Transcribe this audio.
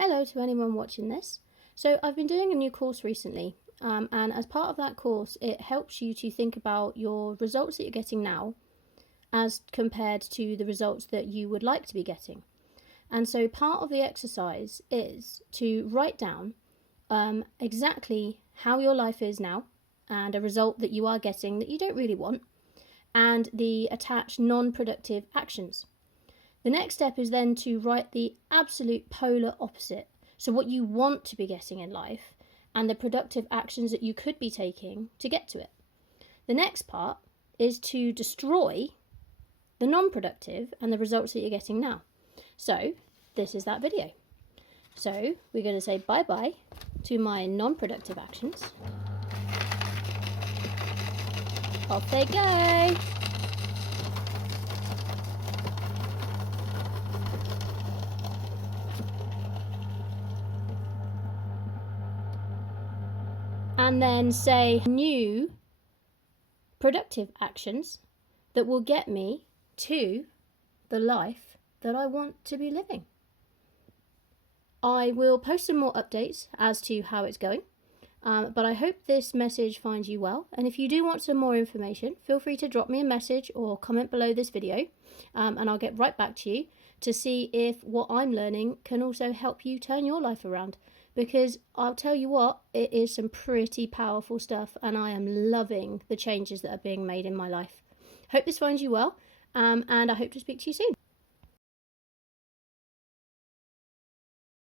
Hello to anyone watching this. So I've been doing a new course recently, and as part of that course it helps you to think about your results that you're getting now as compared to the results that you would like to be getting. And so part of the exercise is to write down exactly how your life is now and a result that you are getting that you don't really want, and the attached non-productive actions. The next step is then to write the absolute polar opposite. So what you want to be getting in life and the productive actions that you could be taking to get to it. The next part is to destroy the non-productive and the results that you're getting now. So this is that video. So we're going to say bye-bye to my non-productive actions. Off they go. And then say new productive actions that will get me to the life that I want to be living. I will post some more updates as to how it's going, but I hope this message finds you well. And if you do want some more information, feel free to drop me a message or comment below this video, and I'll get right back to you to see if what I'm learning can also help you turn your life around. Because I'll tell you what, it is some pretty powerful stuff, and I am loving the changes that are being made in my life. Hope this finds you well, and I hope to speak to you soon.